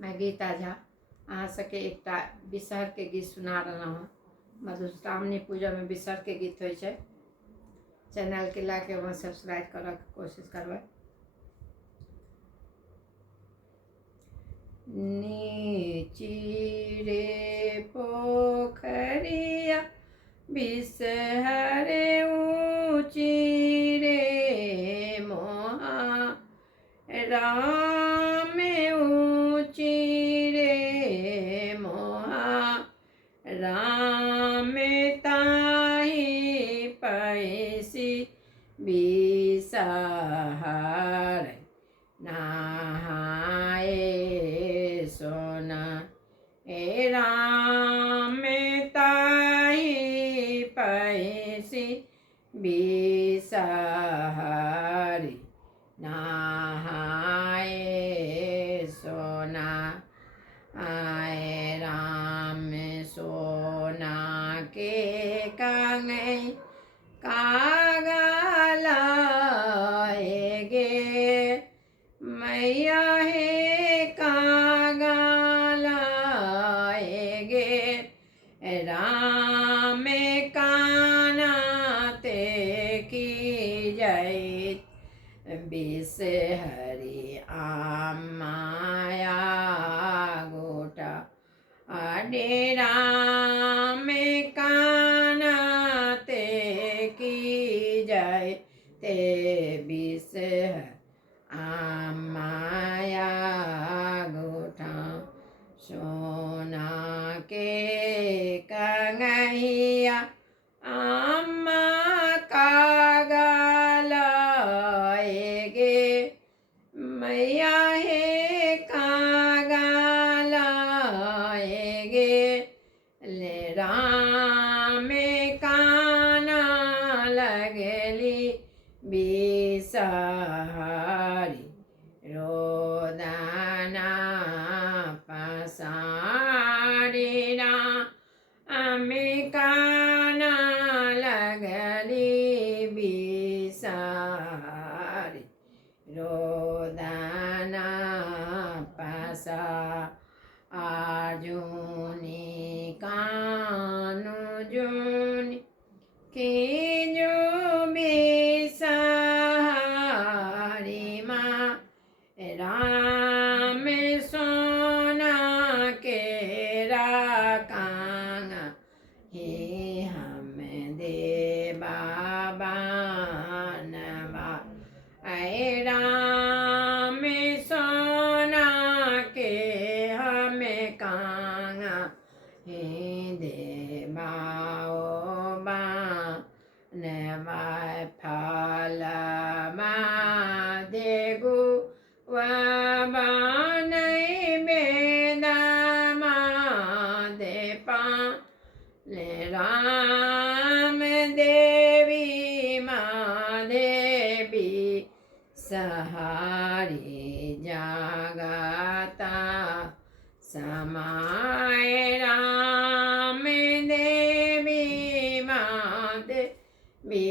मैं गीता झा अहाँ सबके एकटा बिसहर के गीत सुना रहा हूँ। मधुश्रावणी पूजा में बिसहर के गीत हो चैनल के लाके वहाँ सब्सक्राइब करऽ के कोशिश करबै। नीची रे पोखरिया बिसहर ऊँची रे मोहा राम ऊँची रे मोहा राम ताहि पैसी बिसहर नहाए सोना हे राम ताहि पैसी बिसहर नहाए सोना आए राम सोना के कांगई कागलाए गे मैया हे कागलाए गे राम काना ते की जय बिसहरी आमाया गोटा अरे राम काना ते की जय ते बिसहर आमाया गोटा सोना के कंगहिया आमा कागलाए गे मैया हे कागलाए गे ले राम काना लगली बिसहरी रोदना पसारी राम काना लगली बिसहरी रोदना पसा आजुनी कानु जुनी की जो बिसहरी माँ राम सोना के राकांगा हे हम दे बाबा नवा ऐ राम सोना के हमें कांगा हे देवाओ बा नवा फल मा देगु वाबा नहीं बेदमा दे पा ले राम देवी माँ देवी सहारी जागता समाय राम देवी माँ देवी